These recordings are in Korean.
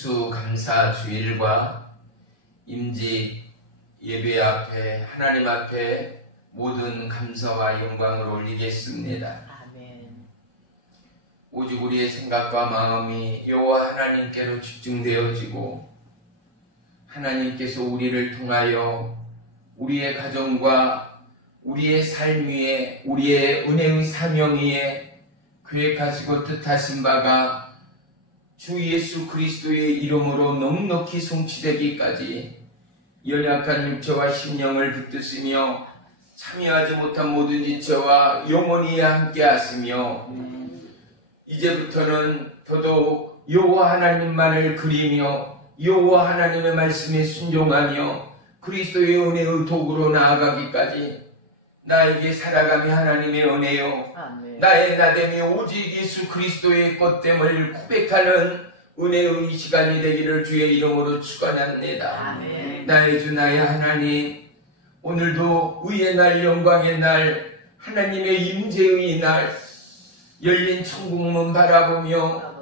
추수감사주일과 임직 예배 앞에 하나님 앞에 모든 감사와 영광을 올리겠습니다. 아멘. 오직 우리의 생각과 마음이 여호와 하나님께로 집중되어지고 하나님께서 우리를 통하여 우리의 가정과 우리의 삶 위에 우리의 은혜의 사명 위에 계획하시고 뜻하신 바가 주 예수 그리스도의 이름으로 넉넉히 성취되기까지 연약한 육체와 심령을 붙드시며 참여하지 못한 모든 지체와 영원히 함께 하시며 이제부터는 더더욱 여호와 하나님만을 그리며 여호와 하나님의 말씀에 순종하며 그리스도의 은혜의 도구로 나아가기까지 나에게 살아감이 하나님의 은혜요 나의 나됨이 오직 예수 그리스도의 것됨을 고백하는 은혜의 시간이 되기를 주의 이름으로 축원합니다. 아멘. 나의 주 나의 하나님, 오늘도 의의 날 영광의 날 하나님의 임재의 날 열린 천국문 바라보며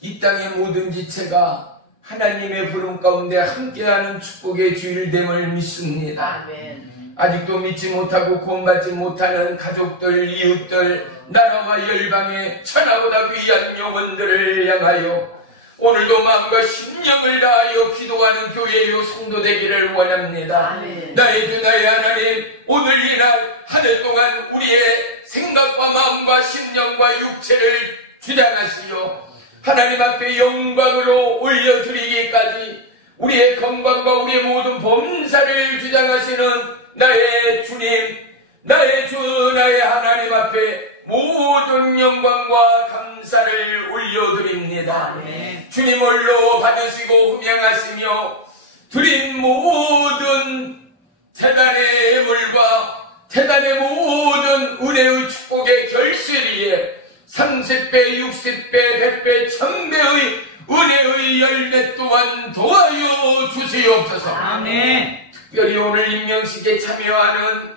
이 땅의 모든 지체가 하나님의 부름 가운데 함께하는 축복의 주일됨을 믿습니다. 아멘. 아직도 믿지 못하고 구원받지 못하는 가족들, 이웃들, 나라와 열방의 천하보다 귀한 영혼들을 향하여 오늘도 마음과 심령을 다하여 기도하는 교회요 성도 되기를 원합니다. 아멘. 나의 주 나의 하나님, 오늘 이날 한 해 동안 우리의 생각과 마음과 심령과 육체를 주장하시어 하나님 앞에 영광으로 올려드리기까지 우리의 건강과 우리의 모든 범사를 주장하시는 나의 주님, 나의 주, 나의 하나님 앞에 모든 영광과 감사를 올려드립니다. 아멘. 주님 홀로 받으시고 훈양하시며 드린 모든 재단의 예물과 재단의 모든 은혜의 축복의 결실이에 30배, 60배, 100배, 1000배의 은혜의 열매 또한 도와여 주시옵소서. 아멘. 특별히 오늘 임명식에 참여하는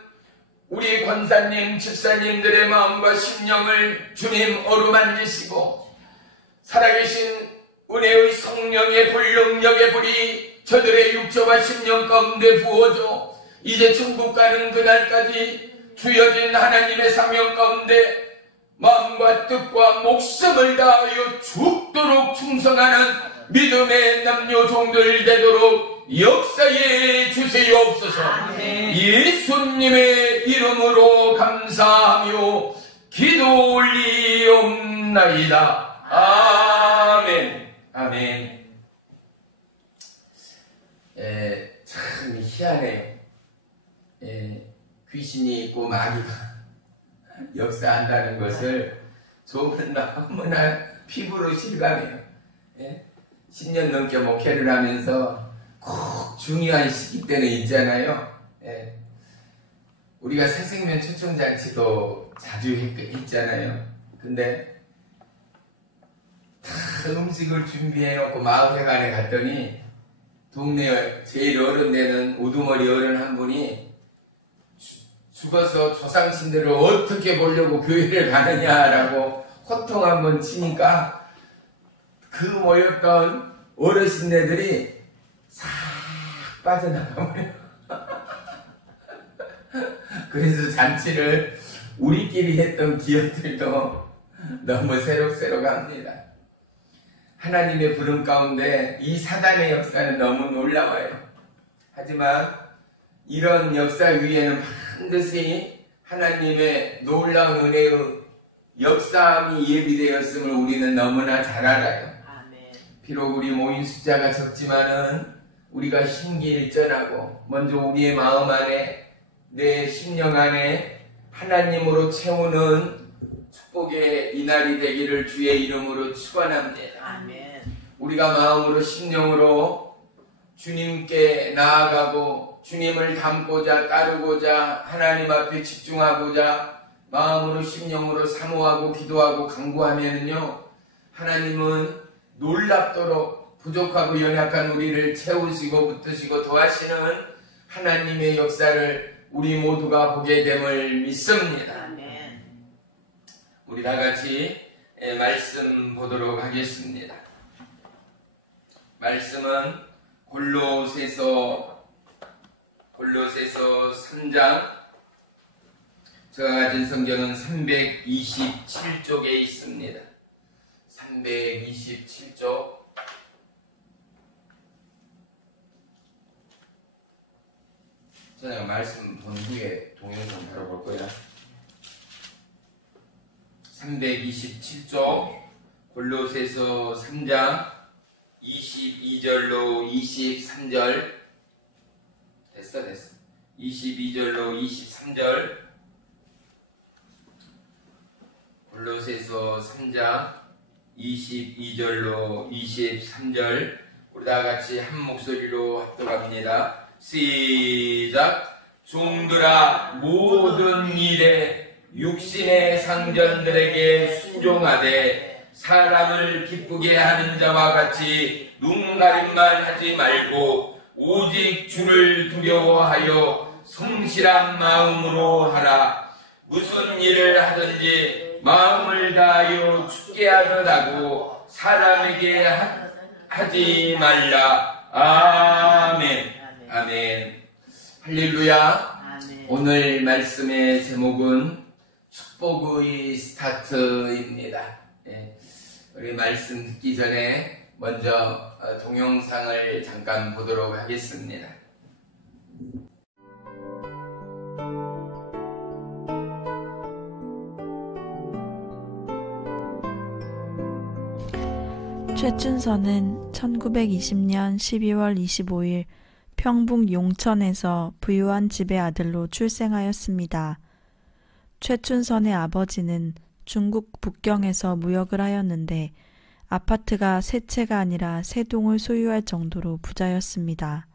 우리 권사님, 집사님들의 마음과 심령을 주님 어루만지시고 살아계신 은혜의 성령의 불능력의 불이 저들의 육체와 심령 가운데 부어져 이제 천국 가는 그날까지 주어진 하나님의 사명 가운데 마음과 뜻과 목숨을 다하여 죽도록 충성하는 믿음의 남녀 종들 되도록 역사해 주시옵소서. 아멘. 예수님의 이름으로 감사하며 기도 올리옵나이다. 아멘. 아멘. 참 희한해요. 귀신이 있고 마귀가 역사한다는 것을 저는 너무나 피부로 실감해요. 10년 넘게 목회를 하면서 꼭 중요한 시기 때는 있잖아요. 우리가 새생명 초청잔치도 자주 했잖아요. 근데 다 음식을 준비해놓고 마을회관에 갔더니 동네 제일 어른 되는 우두머리 어른 한 분이 죽어서 조상신들을 어떻게 보려고 교회를 가느냐라고 호통 한번 치니까 그 모였던 어르신네들이 싹 빠져나가버려요. 그래서 잔치를 우리끼리 했던 기억들도 너무 새록새록합니다. 하나님의 부름 가운데 이 사단의 역사는 너무 놀라워요. 하지만 이런 역사 위에는 반드시 하나님의 놀라운 은혜의 역사함이 예비되었음을 우리는 너무나 잘 알아요. 비록 우리 모인 숫자가 적지만은 우리가 심기일전하고 먼저 우리의 마음 안에 내 심령 안에 하나님으로 채우는 축복의 이날이 되기를 주의 이름으로 축원합니다. 아멘. 우리가 마음으로 심령으로 주님께 나아가고 주님을 닮고자 따르고자 하나님 앞에 집중하고자 마음으로 심령으로 사모하고 기도하고 간구하면은요 하나님은 놀랍도록 부족하고 연약한 우리를 채우시고 붙드시고 도와시는 하나님의 역사를 우리 모두가 보게 됨을 믿습니다. 아멘. 우리 다 같이 말씀 보도록 하겠습니다. 말씀은 골로새서 3장, 제가 가진 성경은 327쪽에 있습니다. 327쪽. 저는 말씀 본 후에 동영상 바로 볼 거야. 327쪽 골로새서 3장 22절로 23절. 됐어. 22절로 23절. 골로새서 3장 22절로 23절. 우리 다 같이 한 목소리로 합독합니다. 시작. 종들아, 모든 일에 육신의 상전들에게 순종하되 사람을 기쁘게 하는 자와 같이 눈가림만 하지 말고 오직 주를 두려워하여 성실한 마음으로 하라. 무슨 일을 하든지 마음을 다하여 주께 하려고 사람에게 하지 말라. 아멘. 아멘. 할렐루야. 아멘. 오늘 말씀의 제목은 축복의 스타트입니다. 우리 말씀 듣기 전에 먼저 동영상을 잠깐 보도록 하겠습니다. 최춘선은 1920년 12월 25일 평북 용천에서 부유한 집의 아들로 출생하였습니다. 최춘선의 아버지는 중국 북경에서 무역을 하였는데 아파트가 세 채가 아니라 세 동을 소유할 정도로 부자였습니다.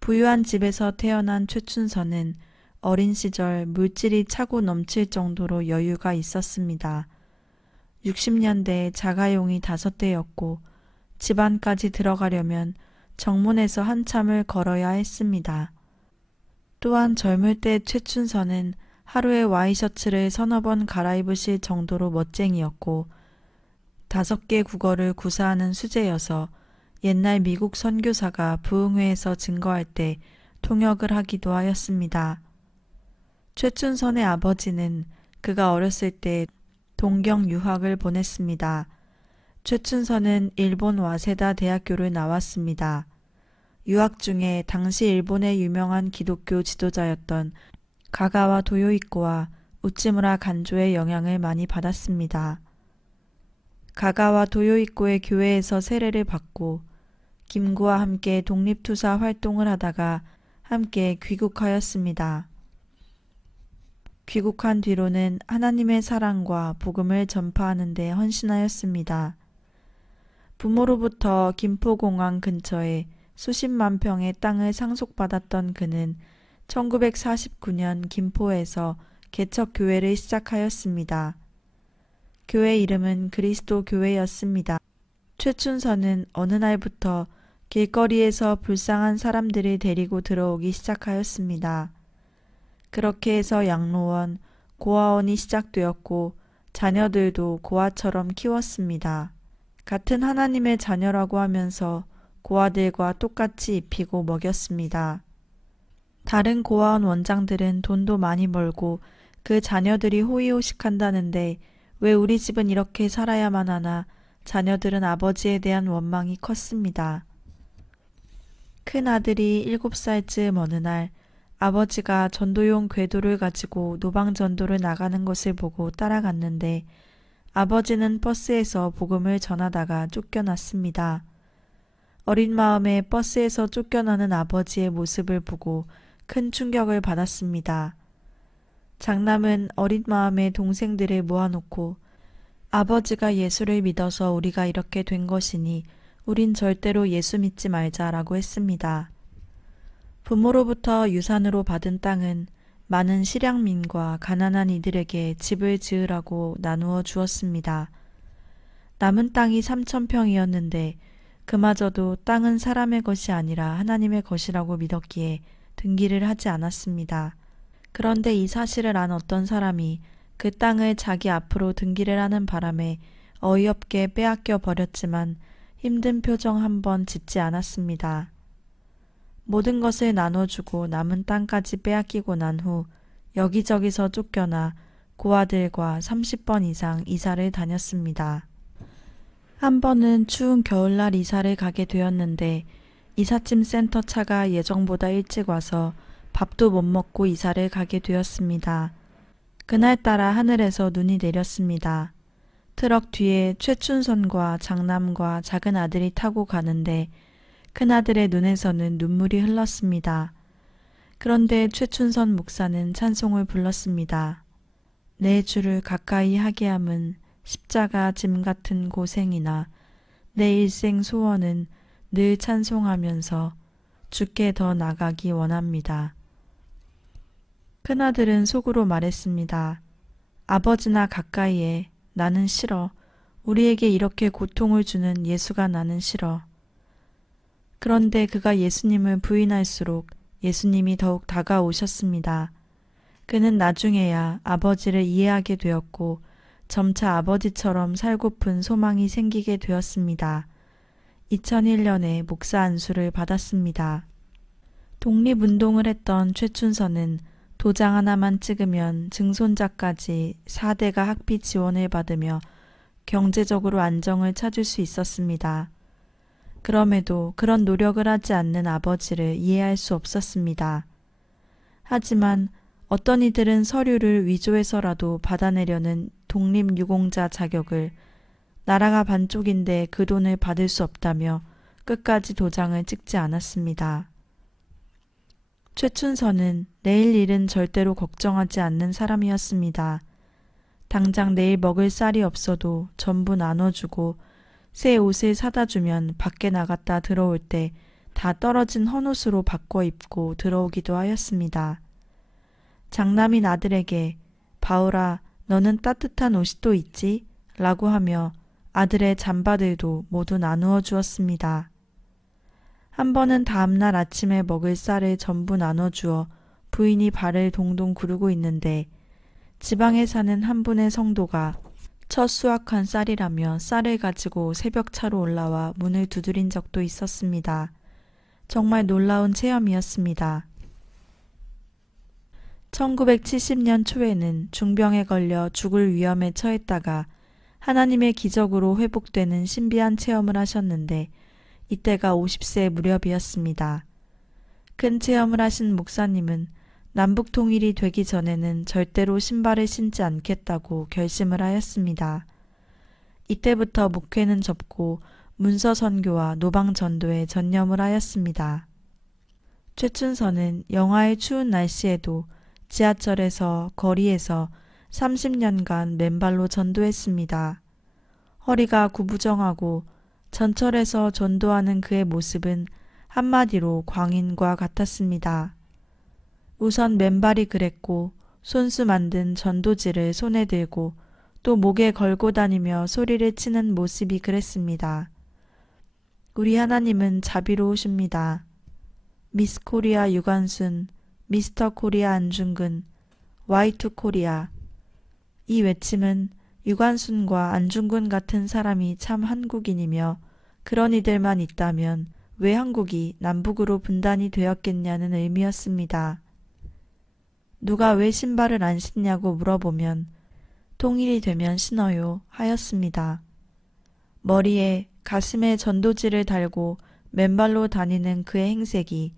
부유한 집에서 태어난 최춘선은 어린 시절 물질이 차고 넘칠 정도로 여유가 있었습니다. 60년대에 자가용이 5대였고 집안까지 들어가려면 정문에서 한참을 걸어야 했습니다. 또한 젊을 때 최춘선은 하루에 와이셔츠를 서너 번 갈아입으실 정도로 멋쟁이였고 5개 국어를 구사하는 수재여서 옛날 미국 선교사가 부흥회에서 증거할 때 통역을 하기도 하였습니다. 최춘선의 아버지는 그가 어렸을 때 동경 유학을 보냈습니다. 최춘선은 일본 와세다 대학교를 나왔습니다. 유학 중에 당시 일본의 유명한 기독교 지도자였던 가가와 도요이코와 우찌무라 간조의 영향을 많이 받았습니다. 가가와 도요이코의 교회에서 세례를 받고 김구와 함께 독립투사 활동을 하다가 함께 귀국하였습니다. 귀국한 뒤로는 하나님의 사랑과 복음을 전파하는 데 헌신하였습니다. 부모로부터 김포공항 근처에 수십만 평의 땅을 상속받았던 그는 1949년 김포에서 개척교회를 시작하였습니다. 교회 이름은 그리스도 교회였습니다. 최춘선은 어느 날부터 길거리에서 불쌍한 사람들을 데리고 들어오기 시작하였습니다. 그렇게 해서 양로원, 고아원이 시작되었고 자녀들도 고아처럼 키웠습니다. 같은 하나님의 자녀라고 하면서 고아들과 똑같이 입히고 먹였습니다. 다른 고아원 원장들은 돈도 많이 벌고 그 자녀들이 호의호식한다는데 왜 우리 집은 이렇게 살아야만 하나 자녀들은 아버지에 대한 원망이 컸습니다. 큰 아들이 7살쯤 어느 날 아버지가 전도용 궤도를 가지고 노방전도를 나가는 것을 보고 따라갔는데 아버지는 버스에서 복음을 전하다가 쫓겨났습니다. 어린 마음에 버스에서 쫓겨나는 아버지의 모습을 보고 큰 충격을 받았습니다. 장남은 어린 마음에 동생들을 모아놓고 아버지가 예수를 믿어서 우리가 이렇게 된 것이니 우린 절대로 예수 믿지 말자라고 했습니다. 부모로부터 유산으로 받은 땅은 많은 실향민과 가난한 이들에게 집을 지으라고 나누어 주었습니다. 남은 땅이 3,000평이었는데 그마저도 땅은 사람의 것이 아니라 하나님의 것이라고 믿었기에 등기를 하지 않았습니다. 그런데 이 사실을 안 어떤 사람이 그 땅을 자기 앞으로 등기를 하는 바람에 어이없게 빼앗겨 버렸지만 힘든 표정 한 번 짓지 않았습니다. 모든 것을 나눠주고 남은 땅까지 빼앗기고 난 후 여기저기서 쫓겨나 고아들과 30번 이상 이사를 다녔습니다. 한 번은 추운 겨울날 이사를 가게 되었는데 이삿짐 센터 차가 예정보다 일찍 와서 밥도 못 먹고 이사를 가게 되었습니다. 그날따라 하늘에서 눈이 내렸습니다. 트럭 뒤에 최춘선과 장남과 작은 아들이 타고 가는데 큰아들의 눈에서는 눈물이 흘렀습니다. 그런데 최춘선 목사는 찬송을 불렀습니다. 내 주를 가까이 하게 함은 십자가 짐 같은 고생이나 내 일생 소원은 늘 찬송하면서 주께 더 나가기 원합니다. 큰아들은 속으로 말했습니다. 아버지나 가까이에 나는 싫어. 우리에게 이렇게 고통을 주는 예수가 나는 싫어. 그런데 그가 예수님을 부인할수록 예수님이 더욱 다가오셨습니다. 그는 나중에야 아버지를 이해하게 되었고 점차 아버지처럼 살고픈 소망이 생기게 되었습니다. 2001년에 목사 안수를 받았습니다. 독립운동을 했던 최춘선은 도장 하나만 찍으면 증손자까지 4대가 학비 지원을 받으며 경제적으로 안정을 찾을 수 있었습니다. 그럼에도 그런 노력을 하지 않는 아버지를 이해할 수 없었습니다. 하지만 어떤 이들은 서류를 위조해서라도 받아내려는 독립유공자 자격을 나라가 반쪽인데 그 돈을 받을 수 없다며 끝까지 도장을 찍지 않았습니다. 최춘선은 내일 일은 절대로 걱정하지 않는 사람이었습니다. 당장 내일 먹을 쌀이 없어도 전부 나눠주고 새 옷을 사다 주면 밖에 나갔다 들어올 때 다 떨어진 헌옷으로 바꿔 입고 들어오기도 하였습니다. 장남인 아들에게 바울아 너는 따뜻한 옷이 또 있지? 라고 하며 아들의 잠바들도 모두 나누어 주었습니다. 한 번은 다음날 아침에 먹을 쌀을 전부 나눠주어 부인이 발을 동동 구르고 있는데 지방에 사는 한 분의 성도가 첫 수확한 쌀이라며 쌀을 가지고 새벽차로 올라와 문을 두드린 적도 있었습니다. 정말 놀라운 체험이었습니다. 1970년 초에는 중병에 걸려 죽을 위험에 처했다가 하나님의 기적으로 회복되는 신비한 체험을 하셨는데 이때가 50세 무렵이었습니다. 큰 체험을 하신 목사님은 남북 통일이 되기 전에는 절대로 신발을 신지 않겠다고 결심을 하였습니다. 이때부터 목회는 접고 문서 선교와 노방 전도에 전념을 하였습니다. 최춘선은 영하의 추운 날씨에도 지하철에서 거리에서 30년간 맨발로 전도했습니다. 허리가 구부정하고 전철에서 전도하는 그의 모습은 한마디로 광인과 같았습니다. 우선 맨발이 그랬고 손수 만든 전도지를 손에 들고 또 목에 걸고 다니며 소리를 치는 모습이 그랬습니다. 우리 하나님은 자비로우십니다. 미스 코리아 유관순, 미스터 코리아 안중근, Y2 코리아. 이 외침은 유관순과 안중근 같은 사람이 참 한국인이며 그런 이들만 있다면 왜 한국이 남북으로 분단이 되었겠냐는 의미였습니다. 누가 왜 신발을 안 신냐고 물어보면 통일이 되면 신어요 하였습니다. 머리에 가슴에 전도지를 달고 맨발로 다니는 그의 행색이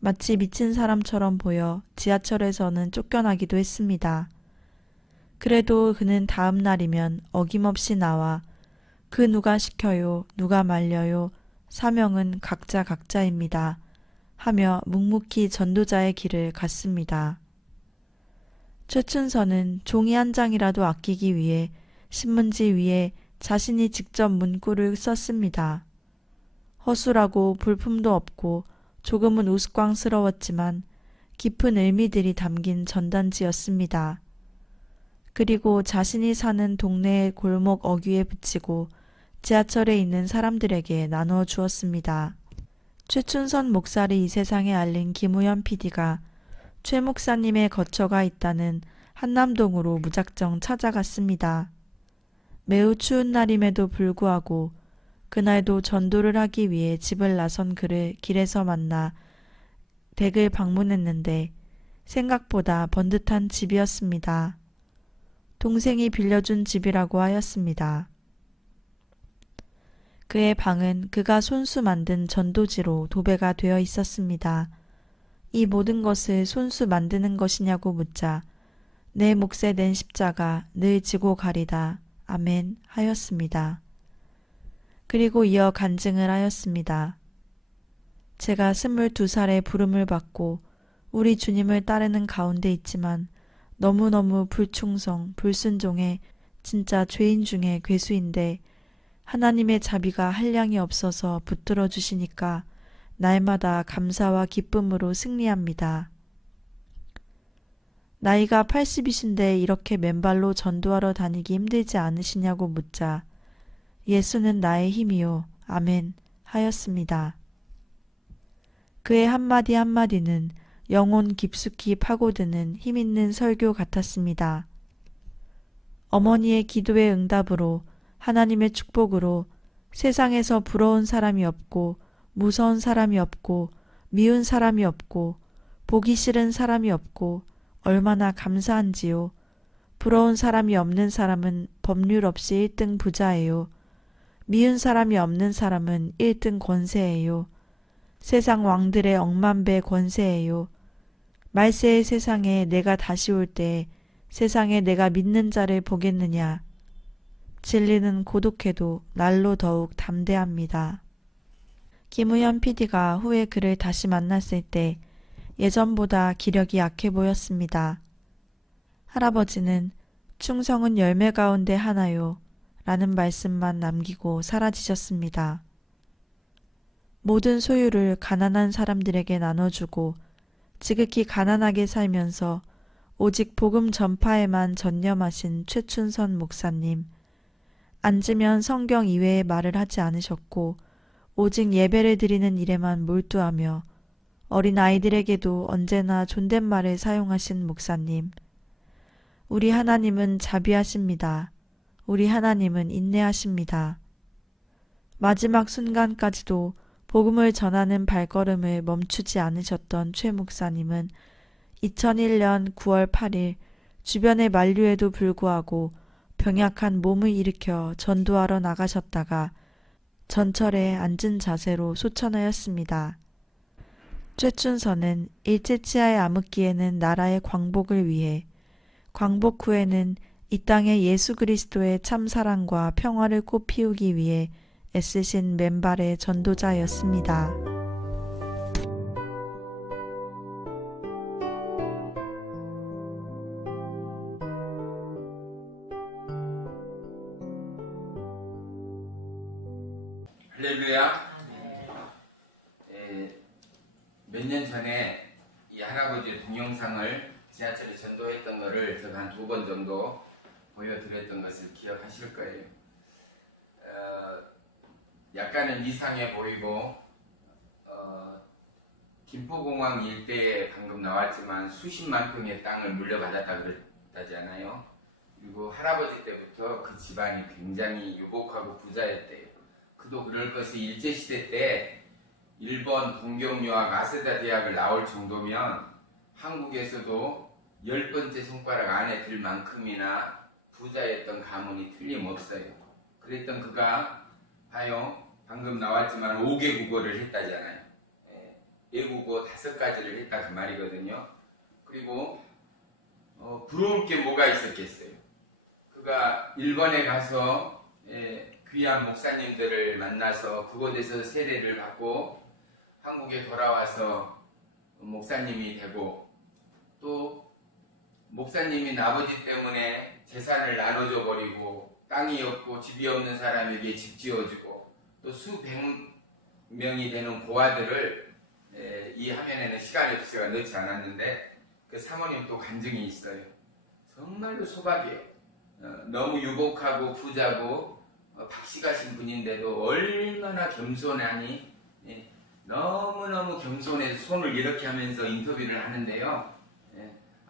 마치 미친 사람처럼 보여 지하철에서는 쫓겨나기도 했습니다. 그래도 그는 다음 날이면 어김없이 나와 그 누가 시켜요, 누가 말려요, 사명은 각자 각자입니다 하며 묵묵히 전도자의 길을 갔습니다. 최춘선은 종이 한 장이라도 아끼기 위해 신문지 위에 자신이 직접 문구를 썼습니다. 허술하고 볼품도 없고 조금은 우스꽝스러웠지만 깊은 의미들이 담긴 전단지였습니다. 그리고 자신이 사는 동네의 골목 어귀에 붙이고 지하철에 있는 사람들에게 나누어 주었습니다. 최춘선 목사를 이 세상에 알린 김우현 PD가 최 목사님의 거처가 있다는 한남동으로 무작정 찾아갔습니다. 매우 추운 날임에도 불구하고 그날도 전도를 하기 위해 집을 나선 그를 길에서 만나 댁을 방문했는데 생각보다 번듯한 집이었습니다. 동생이 빌려준 집이라고 하였습니다. 그의 방은 그가 손수 만든 전도지로 도배가 되어 있었습니다. 이 모든 것을 손수 만드는 것이냐고 묻자 내 몫에 낸 십자가 늘 지고 가리다. 아멘 하였습니다. 그리고 이어 간증을 하였습니다. 제가 22살에 부름을 받고 우리 주님을 따르는 가운데 있지만 너무너무 불충성, 불순종의 진짜 죄인 중에 괴수인데 하나님의 자비가 한량이 없어서 붙들어 주시니까 날마다 감사와 기쁨으로 승리합니다. 나이가 80이신데 이렇게 맨발로 전도하러 다니기 힘들지 않으시냐고 묻자 예수는 나의 힘이요. 아멘 하였습니다. 그의 한마디 한마디는 영혼 깊숙이 파고드는 힘있는 설교 같았습니다. 어머니의 기도의 응답으로 하나님의 축복으로 세상에서 부러운 사람이 없고 무서운 사람이 없고 미운 사람이 없고 보기 싫은 사람이 없고 얼마나 감사한지요. 부러운 사람이 없는 사람은 법률 없이 1등 부자예요. 미운 사람이 없는 사람은 1등 권세예요. 세상 왕들의 억만배 권세예요. 말세의 세상에 내가 다시 올 때 세상에 내가 믿는 자를 보겠느냐. 진리는 고독해도 날로 더욱 담대합니다. 김우현 PD가 후에 그를 다시 만났을 때 예전보다 기력이 약해 보였습니다. 할아버지는 충성은 열매 가운데 하나요 라는 말씀만 남기고 사라지셨습니다. 모든 소유를 가난한 사람들에게 나눠주고 지극히 가난하게 살면서 오직 복음 전파에만 전념하신 최춘선 목사님. 앉으면 성경 이외의 말을 하지 않으셨고 오직 예배를 드리는 일에만 몰두하며 어린 아이들에게도 언제나 존댓말을 사용하신 목사님. 우리 하나님은 자비하십니다. 우리 하나님은 인내하십니다. 마지막 순간까지도 복음을 전하는 발걸음을 멈추지 않으셨던 최 목사님은 2001년 9월 8일 주변의 만류에도 불구하고 병약한 몸을 일으켜 전도하러 나가셨다가 전철에 앉은 자세로 소천하였습니다. 최춘선은 일제치하의 암흑기에는 나라의 광복을 위해, 광복 후에는 이 땅에 예수 그리스도의 참사랑과 평화를 꽃피우기 위해 애쓰신 맨발의 전도자였습니다. 할렐루야. 몇 년 전에 이 할아버지의 동영상을 지하철에 전도했던 거를 제가 한 2번 정도 보여드렸던 것을 기억하실 거예요. 약간은 이상해 보이고 김포공항 일대에 방금 나왔지만 수십만 평의 땅을 물려받았다 그랬다잖아요. 그리고 할아버지 때부터 그 집안이 굉장히 유복하고 부자였대요. 그도 그럴 것이 일제시대 때 일본 동경유학 아세다 대학을 나올 정도면 한국에서도 10번째 손가락 안에 들 만큼이나 부자였던 가문이 틀림없어요. 그랬던 그가 봐요. 방금 나왔지만 5개 국어를 했다잖아요. 외국어 5가지를 했다 그 말이거든요. 그리고 부러울 게 뭐가 있었겠어요. 그가 일본에 가서 귀한 목사님들을 만나서 그곳에서 세례를 받고 한국에 돌아와서 목사님이 되고 또 목사님인 아버지 때문에 재산을 나눠줘 버리고 땅이 없고 집이 없는 사람에게 집 지어주고 또 수백 명이 되는 고아들을 이 화면에는 시간이 없어서 넣지 않았는데 그 사모님 또 간증이 있어요. 정말로 소박해요. 너무 유복하고 부자고 박식하신 분인데도 얼마나 겸손하니 너무너무 겸손해서 손을 이렇게 하면서 인터뷰를 하는데요.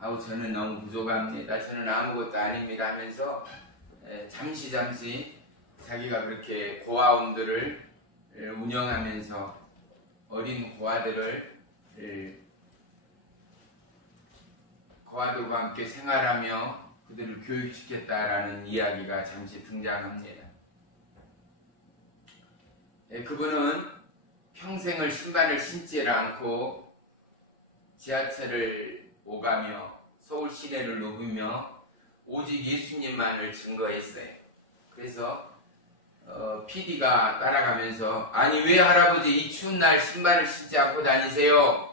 아우 저는 너무 부족합니다. 저는 아무것도 아닙니다 하면서 잠시 자기가 그렇게 고아원들을 운영하면서 어린 고아들과 함께 생활하며 그들을 교육시켰다라는 이야기가 잠시 등장합니다. 그분은 평생을 신발을 신지를 않고 지하철을 오가며 서울 시내를 누비며 오직 예수님만을 증거했어요. 그래서 PD가 따라가면서 아니 왜 할아버지 이 추운 날 신발을 신지 않고 다니세요?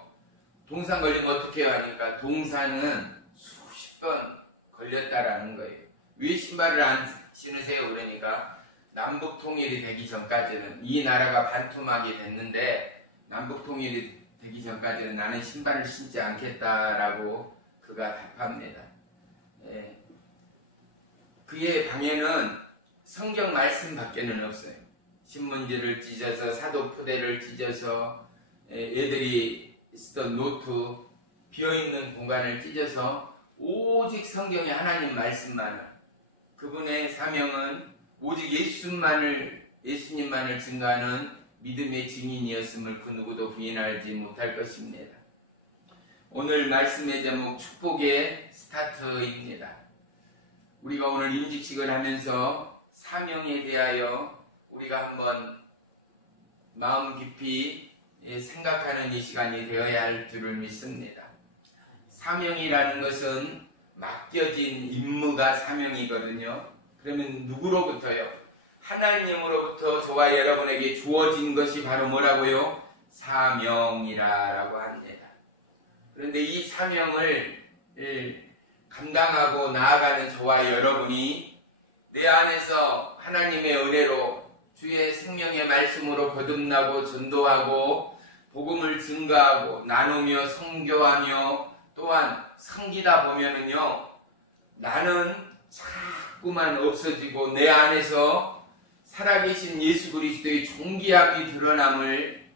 동산 걸리면 어떻게 해요? 하니까 동산은 수십 번 걸렸다라는 거예요. 왜 신발을 안 신으세요? 그러니까 남북 통일이 되기 전까지는 이 나라가 반토막이 됐는데 남북 통일이 되기 전까지는 나는 신발을 신지 않겠다라고 그가 답합니다. 그의 방에는 성경 말씀 밖에는 없어요. 신문지를 찢어서 사도 푸대를 찢어서 애들이 쓰던 노트 비어있는 공간을 찢어서 오직 성경의 하나님 말씀만을 그분의 사명은 오직 예수님만을 증거하는 믿음의 증인이었음을 그 누구도 부인하지 못할 것입니다. 오늘 말씀의 제목 축복의 스타트입니다. 우리가 오늘 임직식을 하면서 사명에 대하여 우리가 한번 마음 깊이 생각하는 이 시간이 되어야 할 줄을 믿습니다. 사명이라는 것은 맡겨진 임무가 사명이거든요. 그러면 누구로부터요? 하나님으로부터 저와 여러분에게 주어진 것이 바로 뭐라고요? 사명이라고 합니다. 그런데 이 사명을 감당하고 나아가는 저와 여러분이 내 안에서 하나님의 은혜로 주의 생명의 말씀으로 거듭나고 전도하고 복음을 증거하고 나누며 선교하며 또한 섬기다 보면은요, 나는 자꾸만 없어지고 내 안에서 살아계신 예수 그리스도의 존귀함이 드러남을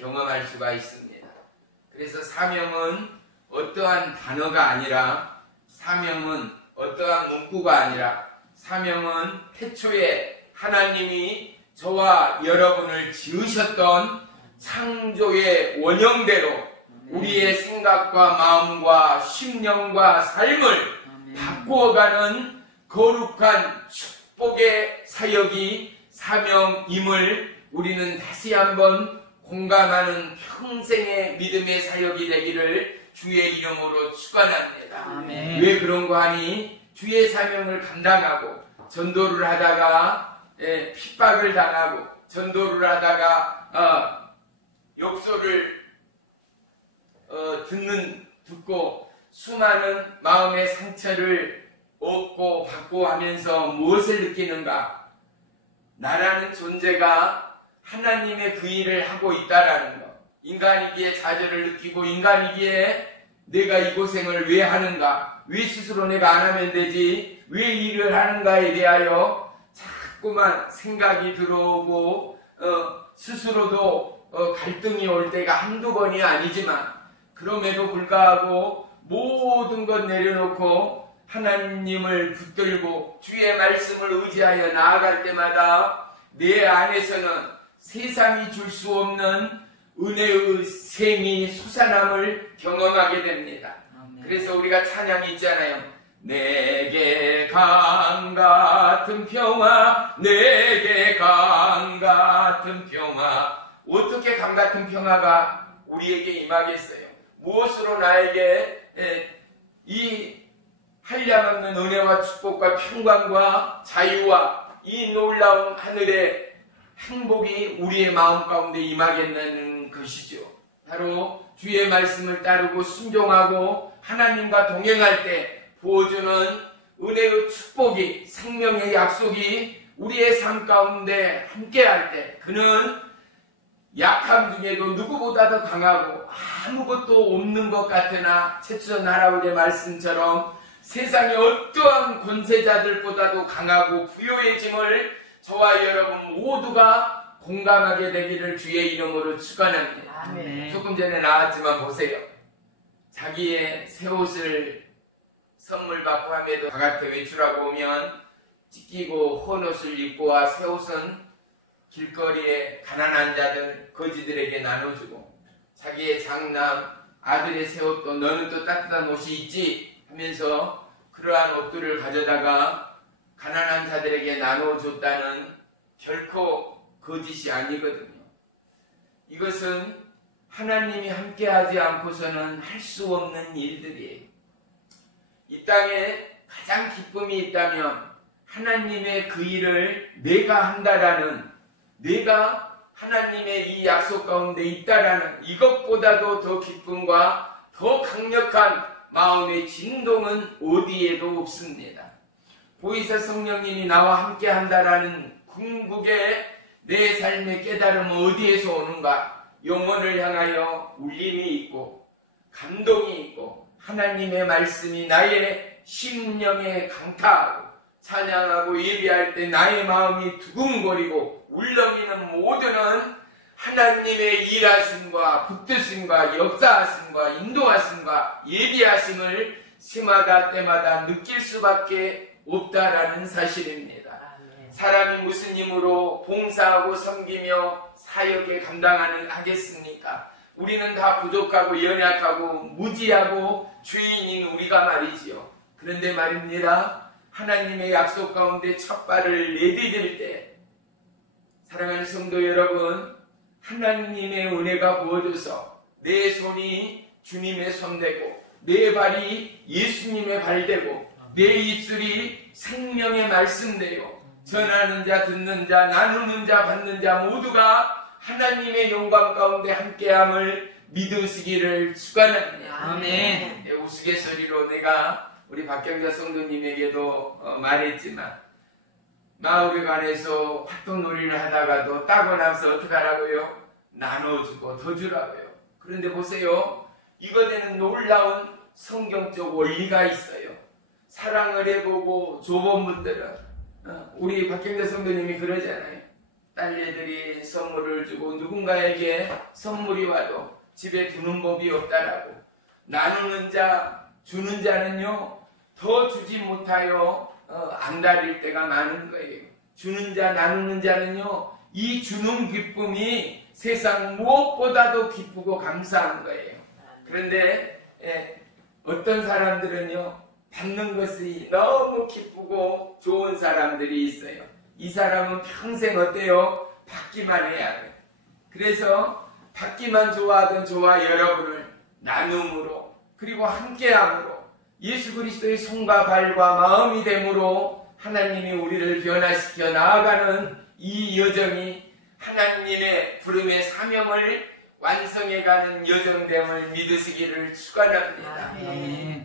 경험할 수가 있습니다. 그래서 사명은 어떠한 단어가 아니라, 사명은 어떠한 문구가 아니라, 사명은 태초에 하나님이 저와 여러분을 지으셨던 창조의 원형대로 우리의 생각과 마음과 심령과 삶을 바꾸어가는 거룩한 축복의 사역이 사명임을 우리는 다시 한번 공감하는 평생의 믿음의 사역이 되기를 주의 이름으로 축원합니다. 아멘. 왜 그런 거 하니? 주의 사명을 감당하고 전도를 하다가 핍박을 당하고 전도를 하다가 욕설을 듣고 수많은 마음의 상처를 얻고 받고 하면서 무엇을 느끼는가? 나라는 존재가 하나님의 그 일을 하고 있다라는 것. 인간이기에 좌절을 느끼고 인간이기에 내가 이 고생을 왜 하는가? 왜 스스로 내가 안 하면 되지? 왜 일을 하는가에 대하여 자꾸만 생각이 들어오고 스스로도 갈등이 올 때가 한두 번이 아니지만 그럼에도 불구하고 모든 것 내려놓고 하나님을 붙들고 주의 말씀을 의지하여 나아갈 때마다 내 안에서는 세상이 줄 수 없는 은혜의 샘이 솟아남을 경험하게 됩니다. 그래서 우리가 찬양이 있잖아요. 내게 강 같은 평화, 내게 강 같은 평화. 어떻게 강 같은 평화가 우리에게 임하겠어요? 무엇으로 나에게 이 한량없는 은혜와 축복과 평강과 자유와 이 놀라운 하늘의 행복이 우리의 마음 가운데 임하겠는 것이죠. 바로 주의 말씀을 따르고 순종하고 하나님과 동행할 때 부어주는 은혜의 축복이, 생명의 약속이 우리의 삶 가운데 함께할 때 그는 약함 중에도 누구보다도 강하고 아무것도 없는 것 같으나 최초전 할아버지의 말씀처럼 세상의 어떠한 권세자들보다도 강하고 부요해짐을 저와 여러분 모두가 공감하게 되기를 주의 이름으로 축원합니다. 아멘. 조금 전에 나왔지만 보세요. 자기의 새 옷을 선물 받고 함에도 바깥에 외출하고 오면 찢기고 헌옷을 입고 와 새 옷은 길거리에 가난한 자들 거지들에게 나눠주고 자기의 장남 아들의 새 옷도 너는 또 따뜻한 옷이 있지 하면서 그러한 옷들을 가져다가 가난한 자들에게 나눠줬다는 결코 거짓이 아니거든요. 이것은 하나님이 함께하지 않고서는 할 수 없는 일들이에요. 이 땅에 가장 기쁨이 있다면 하나님의 그 일을 내가 한다라는, 내가 하나님의 이 약속 가운데 있다라는 이것보다도 더 기쁨과 더 강력한 마음의 진동은 어디에도 없습니다. 보이사 성령님이 나와 함께 한다라는 궁극의 내 삶의 깨달음은 어디에서 오는가? 영혼을 향하여 울림이 있고 감동이 있고 하나님의 말씀이 나의 심령에 강타하고 찬양하고 예배할 때 나의 마음이 두근거리고 울렁이는 모두는 하나님의 일하심과 붙드심과 역사하심과 인도하심과 예비하심을 시마다 때마다 느낄 수밖에 없다라는 사실입니다. 사람이 무슨 힘으로 봉사하고 섬기며 사역에 하겠습니까? 우리는 다 부족하고 연약하고 무지하고 죄인인 우리가 말이지요. 그런데 말입니다. 하나님의 약속 가운데 첫 발을 내디딜 때 사랑하는 성도 여러분, 하나님의 은혜가 부어져서 내 손이 주님의 손 되고 내 발이 예수님의 발 되고 내 입술이 생명의 말씀 되요 전하는 자, 듣는 자, 나누는 자, 받는 자 모두가 하나님의 영광 가운데 함께함을 믿으시기를 축원합니다. 아멘. 우스갯소리로 내가 우리 박경자 성도님에게도 말했지만 마을에 관해서 활동놀이를 하다가도 따고 나서 어떻게 하라고요? 나눠주고 더 주라고요. 그런데 보세요. 이거에는 놀라운 성경적 원리가 있어요. 사랑을 해보고 좁은 분들은 우리 박경자 성도님이 그러잖아요. 딸내들이 선물을 주고 누군가에게 선물이 와도 집에 두는 법이 없다라고. 나누는 자, 주는 자는요 더 주지 못하여 안달릴 때가 많은 거예요. 주는 자, 나누는 자는요 이 주는 기쁨이 세상 무엇보다도 기쁘고 감사한 거예요. 그런데 어떤 사람들은요 받는 것이 너무 기쁘고 좋은 사람들이 있어요. 이 사람은 평생 어때요? 받기만 해야 돼요. 그래서 받기만 좋아하던 저와 여러분을 나눔으로 그리고 함께함으로 예수 그리스도의 손과 발과 마음이 됨으로 하나님이 우리를 변화시켜 나아가는 이 여정이 하나님의 부름의 사명을 완성해가는 여정됨을 믿으시기를 축원합니다.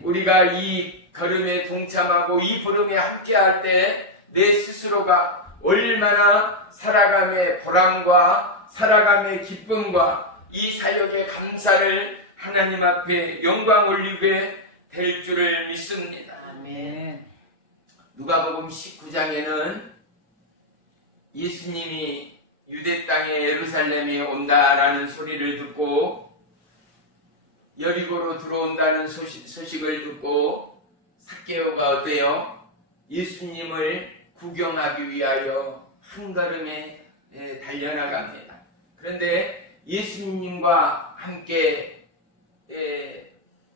우리가 이 걸음에 동참하고 이 부름에 함께할 때 내 스스로가 얼마나 살아감의 보람과 살아감의 기쁨과 이 사역의 감사를 하나님 앞에 영광 올리게 될 줄을 믿습니다. 아멘. 누가복음 19장에는 예수님이 유대 땅에 예루살렘에 온다라는 소리를 듣고 여리고로 들어온다는 소식을 듣고 삭개오가 어때요? 예수님을 구경하기 위하여 한 걸음에 달려나갑니다. 그런데 예수님과 함께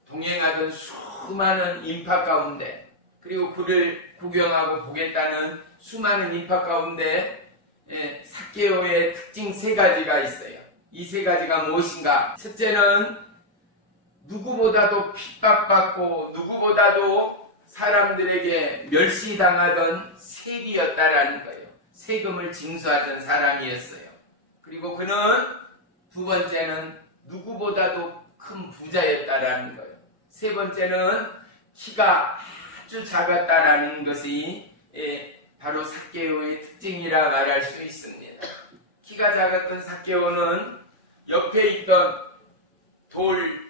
동행하던 수많은 인파 가운데 그리고 그를 구경하고 보겠다는 수많은 인파 가운데 삭개오의 특징 세 가지가 있어요. 이 세 가지가 무엇인가? 첫째는 누구보다도 핍박받고 누구보다도 사람들에게 멸시당하던 세리였다라는 거예요. 세금을 징수하던 사람이었어요. 그리고 그는 두 번째는 누구보다도 큰 부자였다라는 거예요. 세 번째는 키가 아주 작았다라는 것이 바로 삭개오의 특징이라 말할 수 있습니다. 키가 작았던 삭개오는 옆에 있던 돌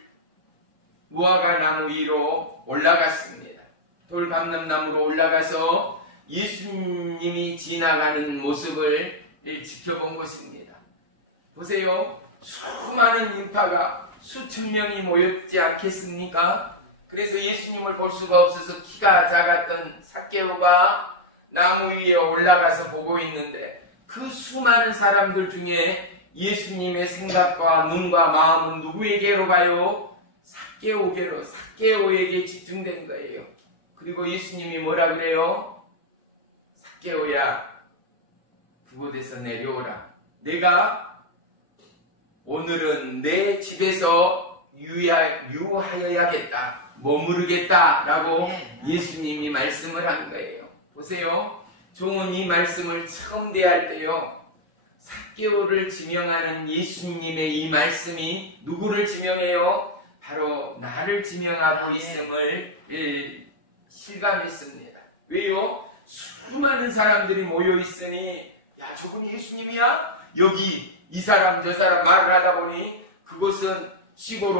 무화과 나무 위로 올라갔습니다. 돌 감람나무로 올라가서 예수님이 지나가는 모습을 지켜본 것입니다. 보세요. 수많은 인파가 수천 명이 모였지 않겠습니까? 그래서 예수님을 볼 수가 없어서 키가 작았던 삭개오가 나무 위에 올라가서 보고 있는데 그 수많은 사람들 중에 예수님의 생각과 눈과 마음은 누구에게로 가요? 삭개오에게 집중된 거예요. 그리고 예수님이 뭐라 그래요? 삭개오야, 그곳에서 내려오라. 내가 오늘은 내 집에서 유하여야겠다, 머무르겠다라고 예수님이 말씀을 한 거예요. 보세요. 종은 이 말씀을 처음 대할 때요, 삭개오를 지명하는 예수님의 이 말씀이 누구를 지명해요? 바로 나를 지명하고 있음을 실감했습니다. 왜요? 수많은 사람들이 모여 있으니, 야, 저분이 예수님이야? 여기 이 사람 저 사람 말을 하다 보니 그곳은 시골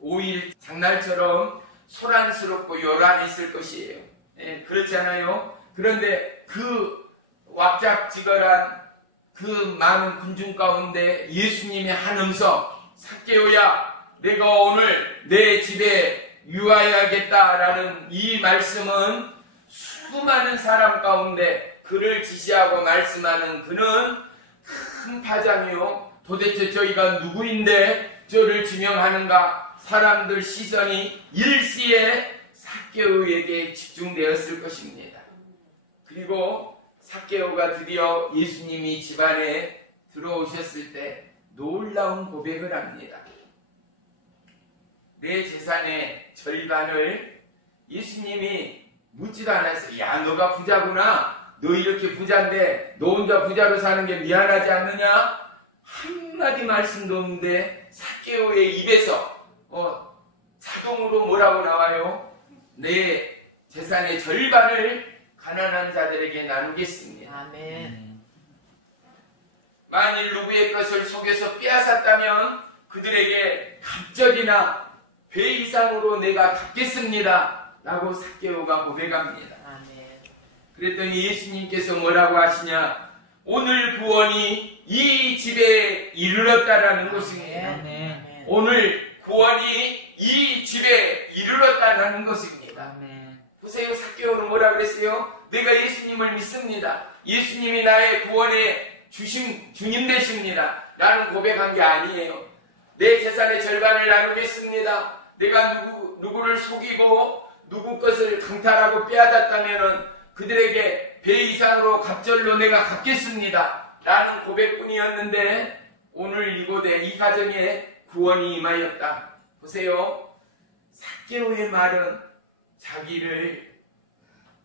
오일 장날처럼 소란스럽고 요란했을 것이에요. 예, 그렇지 않아요? 그런데 그 왁작지껄한 그 많은 군중 가운데 예수님의 한 음성, 삭개오야, 내가 오늘 내 집에 유하여야겠다라는 이 말씀은 수많은 사람 가운데 그를 지시하고 말씀하는 그는 큰 파장이요, 도대체 저희가 누구인데 저를 지명하는가? 사람들 시선이 일시에 삭개오에게 집중되었을 것입니다. 그리고 삭개오가 드디어 예수님이 집안에 들어오셨을 때 놀라운 고백을 합니다. 내 재산의 절반을 예수님이 묻지도 않았어요. 야, 너가 부자구나. 너 이렇게 부자인데 너 혼자 부자로 사는 게 미안하지 않느냐? 한마디 말씀도 없는데 삭개오의 입에서 자동으로 뭐라고 나와요? 내 재산의 절반을 가난한 자들에게 나누겠습니다. 아멘. 만일 누구의 것을 속여서 빼앗았다면 그들에게 갑절이나 배 이상으로 내가 갚겠습니다 라고 삭개오가 고백합니다. 아멘. 그랬더니 예수님께서 뭐라고 하시냐? 오늘 구원이 이 집에 이르렀다라는 것입니다. 아멘. 오늘 구원이 이 집에 이르렀다라는 것입니다. 아멘. 보세요. 삭개오는 뭐라 그랬어요? 내가 예수님을 믿습니다. 예수님이 나의 구원의 주님 되십니다. 라는 고백한 게 아니에요. 내 재산의 절반을 나누겠습니다. 내가 누구를 속이고 누구 것을 강탈하고 빼앗았다면은 그들에게 배 이상으로 갑절로 내가 갚겠습니다. 라는 고백뿐이었는데 오늘 이곳에 이 가정에 구원이 임하였다. 보세요. 삭개오의 말은 자기를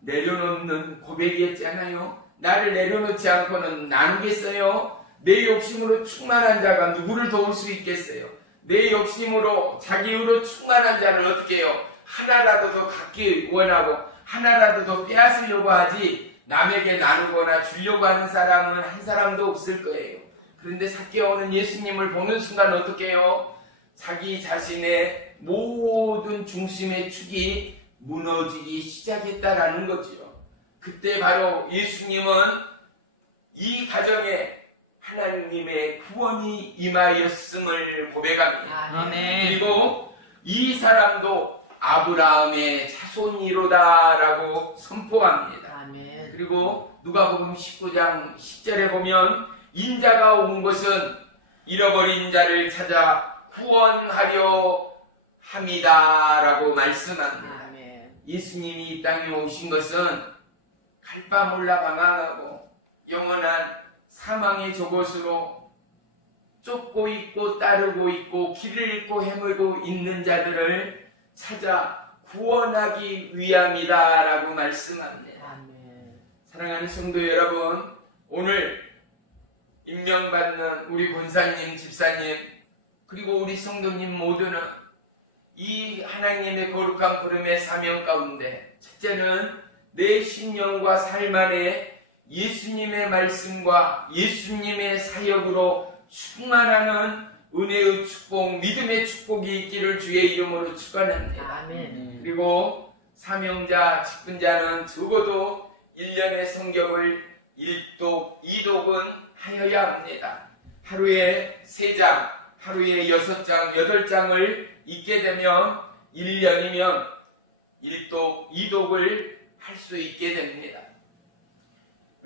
내려놓는 고백이었잖아요. 나를 내려놓지 않고는 나누겠어요? 내 욕심으로 충만한 자가 누구를 도울 수 있겠어요? 내 욕심으로 자기로 충만한 자를 어떻게 해요? 하나라도 더 갖기 원하고 하나라도 더 빼앗으려고 하지 남에게 나누거나 주려고 하는 사람은 한 사람도 없을 거예요. 그런데 삭개오는 예수님을 보는 순간 어떻게 해요? 자기 자신의 모든 중심의 축이 무너지기 시작했다라는 거지요. 그때 바로 예수님은 이 가정에 하나님의 구원이 임하였음을 고백합니다. 아멘. 그리고 이 사람도 아브라함의 자손이로다라고 선포합니다. 아멘. 그리고 누가복음 19장 10절에 보면 인자가 온 것은 잃어버린 자를 찾아 구원하려 함이다라고 말씀합니다. 아멘. 예수님이 이 땅에 오신 것은 갈바몰라 방황하고 영원한 사망의 저곳으로 쫓고 있고 따르고 있고 길을 잃고 헤매고 있는 자들을 찾아 구원하기 위함이다라고 말씀합니다. 아멘. 사랑하는 성도 여러분, 오늘 임명받는 우리 권사님, 집사님, 그리고 우리 성도님 모두는 이 하나님의 거룩한 부름의 사명 가운데 첫째는 내 신령과 삶 안에 예수님의 말씀과 예수님의 사역으로 충만하는 은혜의 축복, 믿음의 축복이 있기를 주의 이름으로 축원합니다. 아멘. 그리고 사명자, 직분자는 적어도 1년의 성경을 1독, 2독은 하여야 합니다. 하루에 3장, 하루에 6장, 8장을 읽게 되면 1년이면 1독, 2독을 할 수 있게 됩니다.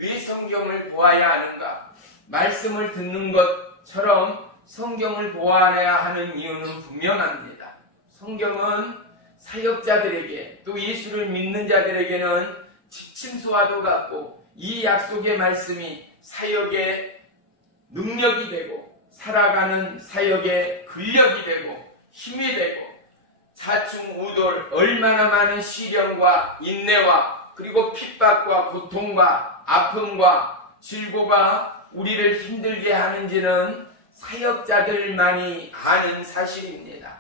왜 성경을 보아야 하는가? 말씀을 듣는 것처럼 성경을 보아야 하는 이유는 분명합니다. 성경은 사역자들에게 또 예수를 믿는 자들에게는 지침서와도 같고 이 약속의 말씀이 사역의 능력이 되고 살아가는 사역의 근력이 되고 힘이 되고 자충우돌 얼마나 많은 시련과 인내와 그리고 핍박과 고통과 아픔과 질고가 우리를 힘들게 하는지는 사역자들만이 아는 사실입니다.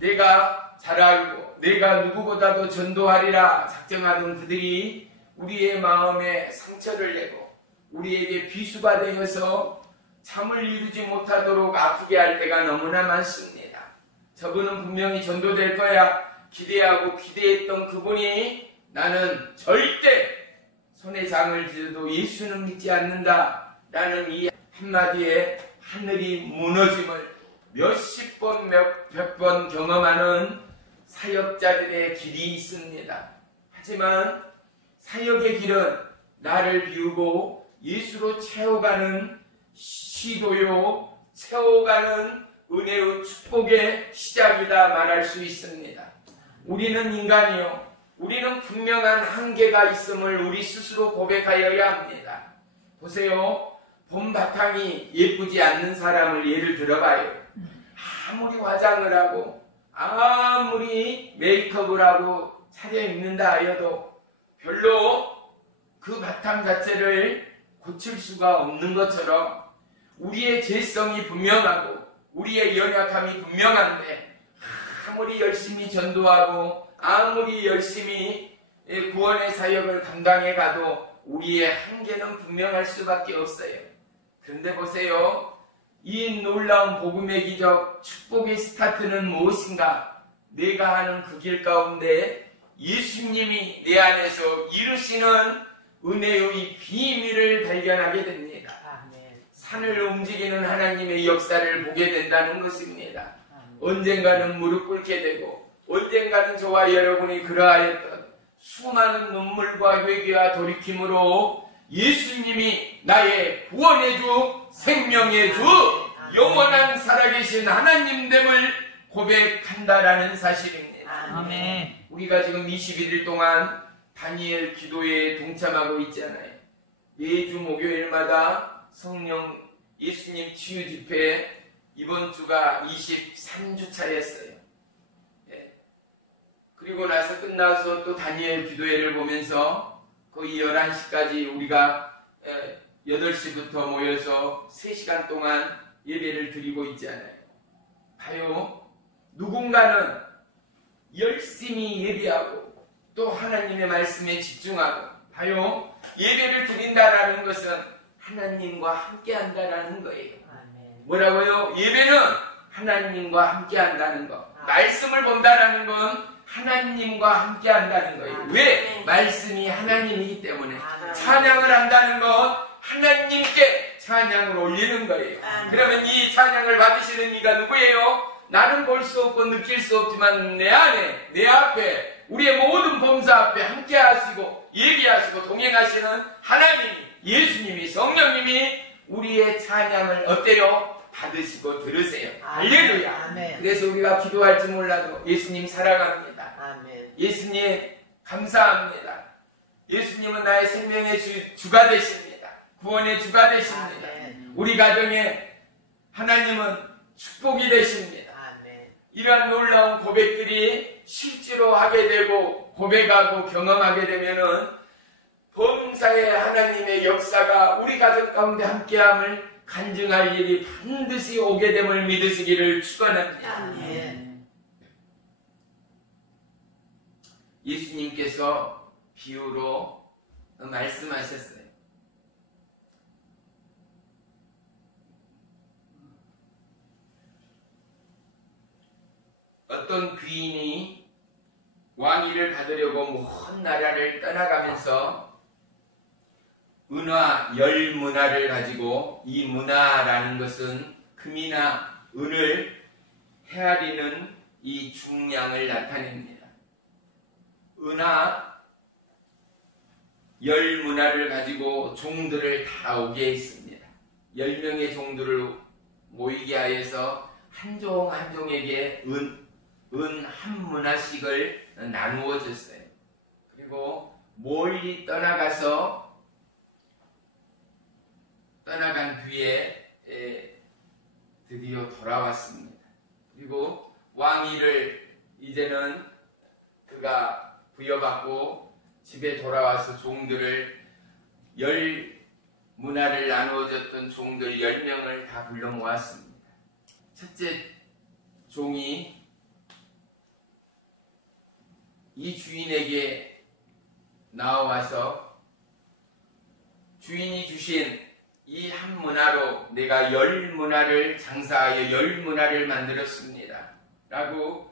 내가 잘 알고 내가 누구보다도 전도하리라 작정하던 그들이 우리의 마음에 상처를 내고 우리에게 비수가 되어서 잠을 이루지 못하도록 아프게 할 때가 너무나 많습니다. 저분은 분명히 전도될 거야 기대하고 기대했던 그분이 나는 절대 손에 장을 쥐어도 예수는 믿지 않는다 라는 이 한마디에 하늘이 무너짐을 몇십 번, 몇 번 경험하는 사역자들의 길이 있습니다. 하지만 사역의 길은 나를 비우고 예수로 채워가는 시도요, 채워가는 은혜의 축복의 시작이다 말할 수 있습니다. 우리는 인간이요, 우리는 분명한 한계가 있음을 우리 스스로 고백하여야 합니다. 보세요. 봄 바탕이 예쁘지 않는 사람을 예를 들어봐요. 아무리 화장을 하고 아무리 메이크업을 하고 차려입는다 하여도 별로 그 바탕 자체를 고칠 수가 없는 것처럼 우리의 죄성이 분명하고 우리의 연약함이 분명한데 아무리 열심히 전도하고 아무리 열심히 구원의 사역을 감당해 가도 우리의 한계는 분명할 수밖에 없어요. 그런데 보세요. 이 놀라운 복음의 기적, 축복의 스타트는 무엇인가? 내가 하는 그 길 가운데 예수님이 내 안에서 이루시는 은혜의 비밀을 발견하게 됩니다. 산을 움직이는 하나님의 역사를 보게 된다는 것입니다. 언젠가는 무릎 꿇게 되고 언젠가는 저와 여러분이 그러하였던 수많은 눈물과 회개와 돌이킴으로 예수님이 나의 구원의 주, 생명의 주, 영원한 살아계신 하나님됨을 고백한다라는 사실입니다. 아멘. 우리가 지금 21일 동안 다니엘 기도에 동참하고 있잖아요. 매주 목요일마다 성령 예수님 치유 집회 이번 주가 23주차였어요. 그리고 나서 끝나서 또 다니엘 기도회를 보면서 거의 11시까지 우리가 8시부터 모여서 3시간 동안 예배를 드리고 있잖아요. 봐요. 누군가는 열심히 예배하고 또 하나님의 말씀에 집중하고 봐요. 예배를 드린다라는 것은 하나님과 함께 한다라는 거예요. 뭐라고요? 예배는 하나님과 함께 한다는 거. 말씀을 본다라는 건 하나님과 함께 한다는 거예요. 왜? 말씀이 하나님이기 때문에. 찬양을 한다는 건 하나님께 찬양을 올리는 거예요. 그러면 이 찬양을 받으시는 이가 누구예요? 나는 볼 수 없고 느낄 수 없지만 내 안에, 내 앞에, 우리의 모든 범사 앞에 함께 하시고 예비하시고 동행하시는 하나님이, 예수님이, 성령님이 우리의 찬양을 어때요? 받으시고 들으세요. 할렐루야. 그래서 우리가 기도할지 몰라도 예수님 사랑합니다. 아멘. 예수님 감사합니다. 예수님은 나의 생명의 주가 되십니다. 구원의 주가 되십니다. 아멘. 우리 가정에 하나님은 축복이 되십니다. 아멘. 이러한 놀라운 고백들이 실제로 하게 되고 고백하고 경험하게 되면은 범사의 하나님의 역사가 우리 가족 가운데 함께함을 간증할 일이 반드시 오게 됨을 믿으시기를 축원합니다. 아멘. 예수님께서 비유로 말씀하셨어요. 어떤 귀인이 왕위를 받으려고 먼 나라를 떠나가면서 은화 10문화를 가지고, 이 문화라는 것은 금이나 은을 헤아리는 이 중량을 나타냅니다. 은화 열 문화를 가지고 종들을 다 오게 했습니다. 10명의 종들을 모이게 하여서 한 종 한 종에게 은 한 문화씩을 나누어 줬어요. 그리고 멀리 떠나간 뒤에 드디어 돌아왔습니다. 그리고 왕위를 이제는 그가 부여받고 집에 돌아와서 종들을 문화를 나누어줬던 종들 10명을 다 불러 모았습니다. 첫째 종이 이 주인에게 나와서 주인이 주신 이 한 문화로 내가 10문화를 장사하여 10문화를 만들었습니다. 라고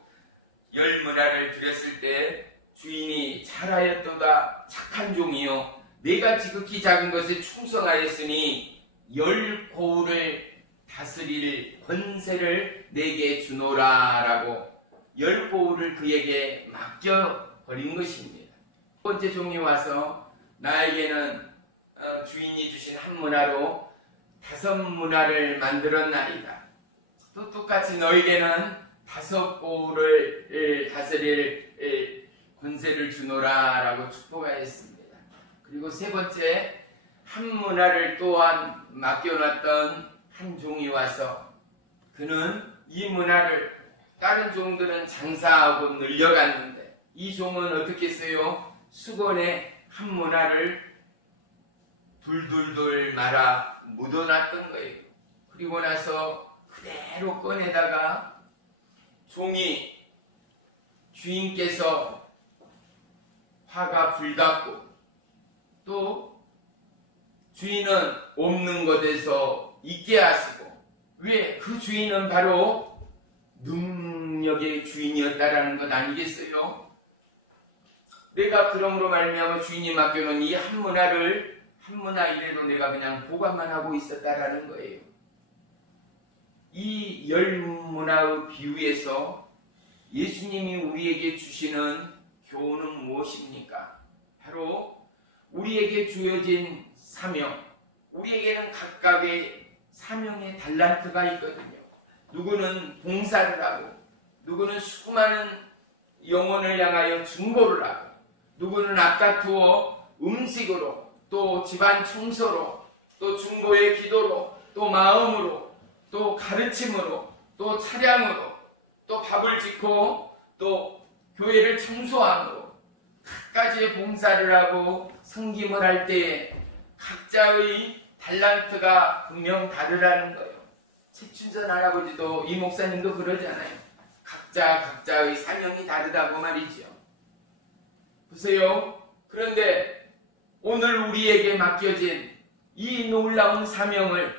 10문화를 드렸을 때 주인이 잘하였도다 착한 종이요 내가 지극히 작은 것에 충성하였으니 10고을을 다스릴 권세를 내게 주노라 라고 10고을을 그에게 맡겨버린 것입니다. 첫 번째 종이 와서 나에게는 주인이 주신 한 문화로 5문화를 만들었나이다. 또 똑같이 너에게는 5고을을 다스릴 권세를 주노라 라고 축복하였습니다. 그리고 세 번째 한 문화를 또한 맡겨놨던 한 종이 와서 그는 이 문화를 다른 종들은 장사하고 늘려갔는데 이 종은 어떻게 했어요? 수건에 한 문화를 둘둘둘 말아 묻어놨던 거예요. 그리고 나서 그대로 꺼내다가 종이 주인께서 화가 불났고 또 주인은 없는 곳에서 있게 하시고 왜? 그 주인은 바로 능력의 주인이었다라는 것 아니겠어요? 내가 그러므로 말미암아 주인이 맡겨놓은 이 한 문화 이래로 내가 그냥 보관만 하고 있었다라는 거예요. 이 10문화의 비유에서 예수님이 우리에게 주시는 교훈은 무엇입니까? 바로 우리에게 주어진 사명, 우리에게는 각각의 사명의 달란트가 있거든요. 누구는 봉사를 하고 누구는 수많은 영혼을 향하여 중보를 하고 누구는 아까투어 음식으로 또 집안 청소로 또 중보의 기도로 또 마음으로 또 가르침으로 또 차량으로 또 밥을 짓고 또 교회를 청소함으로 각가지의 봉사를 하고 섬김을 할 때에 각자의 달란트가 분명 다르다는 거예요. 최춘전 할아버지도 이 목사님도 그러잖아요. 각자의 사명이 다르다고 말이죠. 보세요. 그런데 오늘 우리에게 맡겨진 이 놀라운 사명을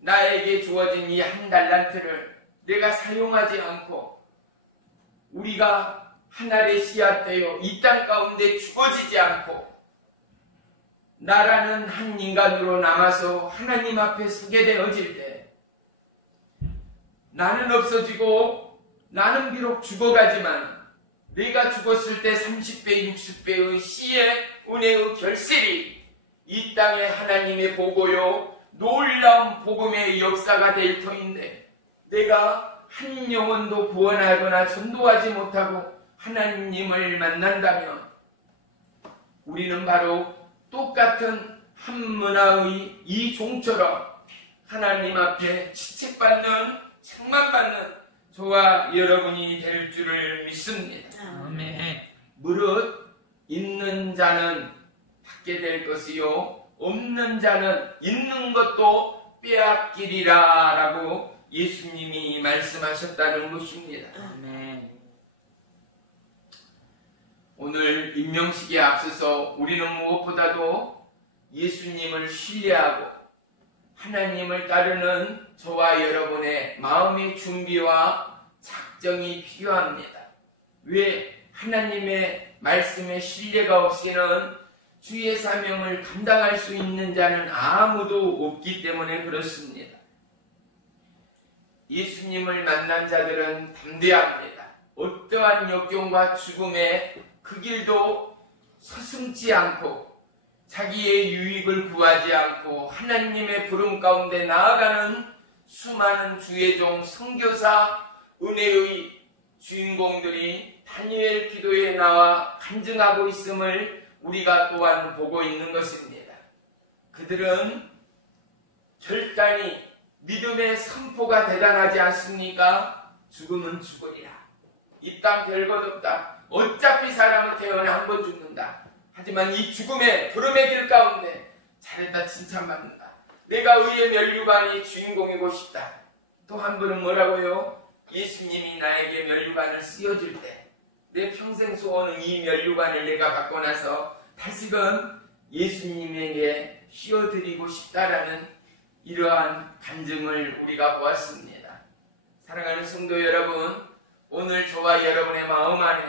나에게 주어진 이 한 달란트를 내가 사용하지 않고 우리가 하늘의 씨앗되어 이 땅 가운데 죽어지지 않고 나라는 한 인간으로 남아서 하나님 앞에 서게 되어질 때 나는 없어지고 나는 비록 죽어가지만 내가 죽었을 때 30배, 60배의 씨의 은혜의 결실이 이 땅에 하나님의 보고요 놀라운 복음의 역사가 될 터인데 내가 한 영혼도 구원하거나 전도하지 못하고 하나님을 만난다면 우리는 바로 똑같은 한 문화의 이 종처럼 하나님 앞에 지책받는 책망받는 저와 여러분이 될 줄을 믿습니다. 아멘. 무릇 있는 자는 받게 될 것이요 없는 자는 있는 것도 빼앗기리라 라고 예수님이 말씀하셨다는 것입니다. 아멘. 오늘 임명식에 앞서서 우리는 무엇보다도 예수님을 신뢰하고 하나님을 따르는 저와 여러분의 마음의 준비와 작정이 필요합니다. 왜? 하나님의 말씀에 신뢰가 없이는 주의 사명을 감당할 수 있는 자는 아무도 없기 때문에 그렇습니다. 예수님을 만난 자들은 담대합니다. 어떠한 역경과 죽음에 그 길도 서슴지 않고 자기의 유익을 구하지 않고 하나님의 부름 가운데 나아가는 수많은 주의 종 선교사 은혜의 주인공들이 다니엘 기도에 나와 간증하고 있음을 우리가 또한 보고 있는 것입니다. 그들은 결단이 믿음의 선포가 대단하지 않습니까? 죽음은 죽으리라. 이 땅 별것 없다. 어차피 사람은 태어나 한 번 죽는다. 하지만 이 죽음의 부름의 길 가운데 잘했다 칭찬받는다. 내가 의의 면류관이 주인공이고 싶다. 또 한 분은 뭐라고요? 예수님이 나에게 면류관을 씌워줄 때 내 평생 소원은 이 면류관을 내가 받고 나서 다시금 예수님에게 씌워드리고 싶다라는 이러한 간증을 우리가 보았습니다. 사랑하는 성도 여러분, 오늘 저와 여러분의 마음 안에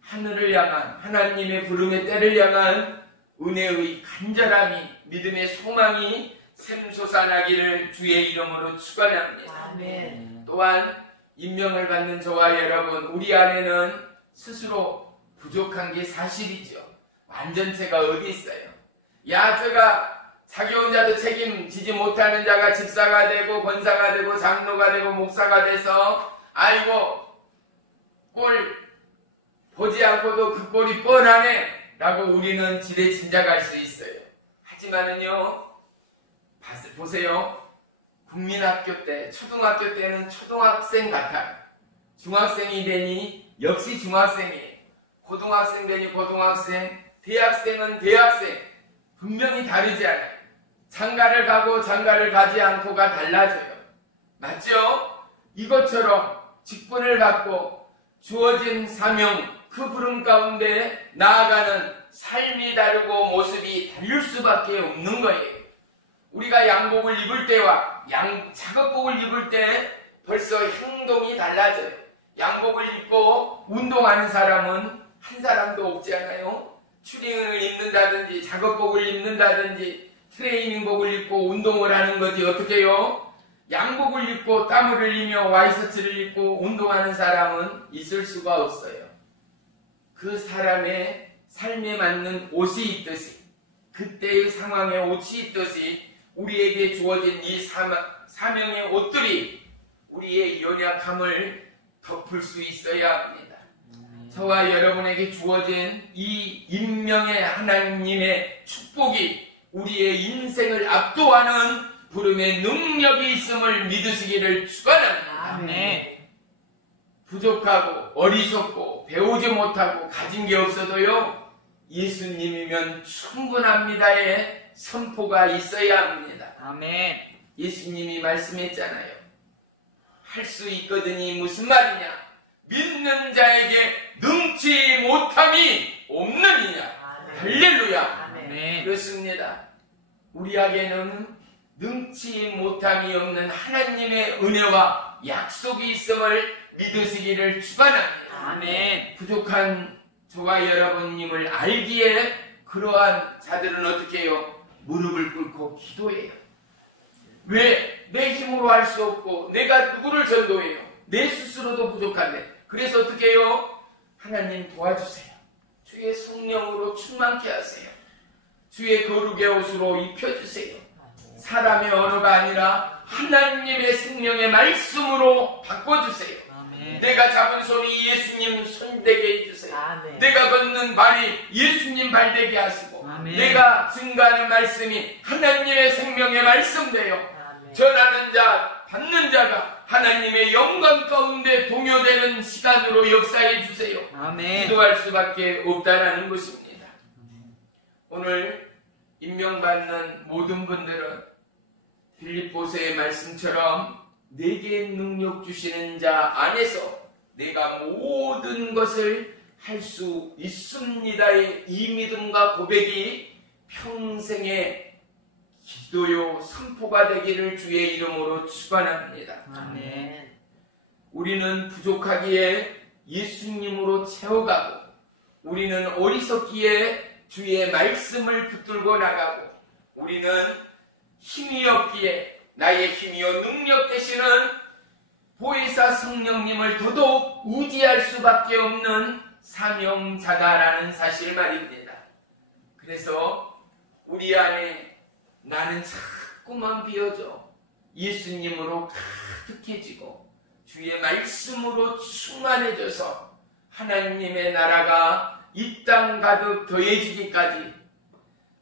하늘을 향한 하나님의 부름의 때를 향한 은혜의 간절함이 믿음의 소망이 샘솟아나기를 주의 이름으로 축원합니다. 아멘. 또한 임명을 받는 저와 여러분, 우리 안에는 스스로 부족한 게 사실이죠. 완전체가 어디 있어요? 야, 제가 자기 혼자도 책임지지 못하는 자가 집사가 되고 권사가 되고 장로가 되고 목사가 돼서 아이고 꼴 보지 않고도 그 꼴이 뻔하네 라고 우리는 지레짐작할 수 있어요. 하지만은요, 보세요. 국민학교 때, 초등학교 때는 초등학생 같아요. 중학생이 되니 역시 중학생이에요. 고등학생 되니 고등학생, 대학생은 대학생. 분명히 다르지 않아요. 장가를 가고 장가를 가지 않고가 달라져요. 맞죠? 이것처럼 직분을 갖고 주어진 사명, 그 부름 가운데 나아가는 삶이 다르고 모습이 다를 수밖에 없는 거예요. 우리가 양복을 입을 때와 작업복을 입을 때 벌써 행동이 달라져요. 양복을 입고 운동하는 사람은 한 사람도 없지 않아요? 추리닝을 입는다든지 작업복을 입는다든지 트레이닝복을 입고 운동을 하는 거지. 어떻게 해요? 양복을 입고 땀을 흘리며 와이셔츠를 입고 운동하는 사람은 있을 수가 없어요. 그 사람의 삶에 맞는 옷이 있듯이, 그때의 상황에 옷이 있듯이 우리에게 주어진 이 사명의 옷들이 우리의 연약함을 덮을 수 있어야 합니다. 저와 여러분에게 주어진 이 임명의 하나님의 축복이 우리의 인생을 압도하는 부름의 능력이 있음을 믿으시기를 축원합니다. 아멘. 부족하고 어리석고 배우지 못하고 가진 게 없어도요, 예수님이면 충분합니다의 선포가 있어야 합니다. 아멘. 예수님이 말씀했잖아요. 할 수 있거든이 무슨 말이냐? 믿는 자에게 능치 못함이 없느니냐? 할렐루야. 아멘. 그렇습니다. 우리에게는 능치 못함이 없는 하나님의 은혜와 약속이 있음을 믿으시기를 축원합니다. 아멘. 부족한 저와 여러분님을 알기에 그러한 자들은 어떻게 해요? 무릎을 꿇고 기도해요. 왜? 내 힘으로 할 수 없고 내가 누구를 전도해요? 내 스스로도 부족한데. 그래서 어떻게 해요? 하나님 도와주세요. 주의 성령으로 충만케 하세요. 주의 거룩의 옷으로 입혀주세요. 사람의 언어가 아니라 하나님의 생명의 말씀으로 바꿔주세요. 아멘. 내가 잡은 손이 예수님 손되게 해주세요. 아멘. 내가 걷는 발이 예수님 발되게 하시고, 아멘. 내가 증거하는 말씀이 하나님의 생명의 말씀되어 아멘. 전하는 자, 받는 자가 하나님의 영광 가운데 동요되는 시간으로 역사해 주세요. 아멘. 기도할 수밖에 없다라는 것입니다. 오늘 임명받는 모든 분들은 빌립보서의 말씀처럼 내게 능력 주시는 자 안에서 내가 모든 것을 할 수 있습니다의 이 믿음과 고백이 평생의 기도요 선포가 되기를 주의 이름으로 축원합니다. 아멘. 우리는 부족하기에 예수님으로 채워가고, 우리는 어리석기에 주의 말씀을 붙들고 나가고, 우리는 힘이 없기에 나의 힘이요 능력 되시는 보혜사 성령님을 더더욱 의지할 수밖에 없는 사명자다라는 사실 말입니다. 그래서 우리 안에 나는 자꾸만 비어져 예수님으로 가득해지고 주의 말씀으로 충만해져서 하나님의 나라가 이 땅 가득 더해지기까지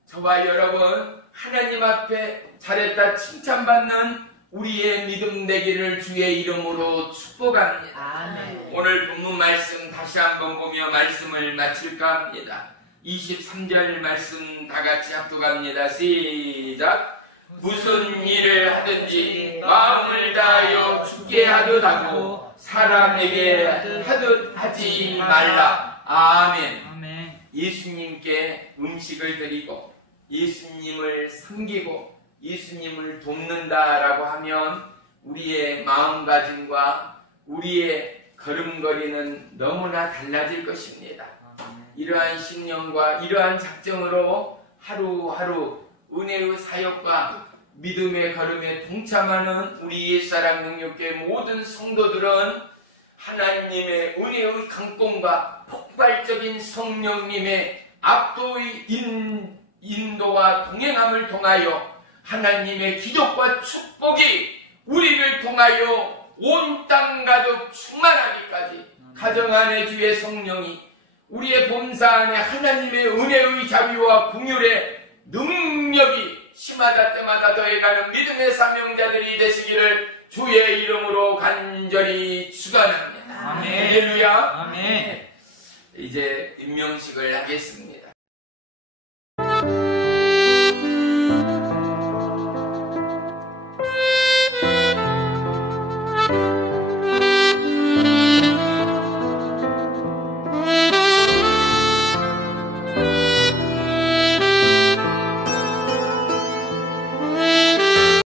저와 여러분 하나님 앞에 잘했다 칭찬받는 우리의 믿음 되기를 주의 이름으로 축복합니다. 아멘. 오늘 본문 말씀 다시 한번 보며 말씀을 마칠까 합니다. 23절 말씀 다 같이 합독합니다. 시작. 무슨 일을 하든지 마음을 다하여 주께 하듯 하고 사람에게 하듯 하지 말라. 아멘. 아멘. 예수님께 음식을 드리고 예수님을 섬기고 예수님을 돕는다라고 하면 우리의 마음가짐과 우리의 걸음걸이는 너무나 달라질 것입니다. 이러한 신념과 이러한 작정으로 하루하루 은혜의 사역과 믿음의 걸음에 동참하는 우리 옛사랑 능력교회 모든 성도들은 하나님의 은혜의 강권과 폭발적인 성령님의 압도의 인도와 동행함을 통하여 하나님의 기적과 축복이 우리를 통하여 온 땅 가득 충만하기까지 가정 안에 주의 성령이 우리의 범사 안에 하나님의 은혜의 자비와 긍휼의 능력이 심하다 때마다 더해가는 믿음의 사명자들이 되시기를 주의 이름으로 간절히 축원합니다. 아멘. 할렐루야. 아멘. 이제 임명식을 하겠습니다.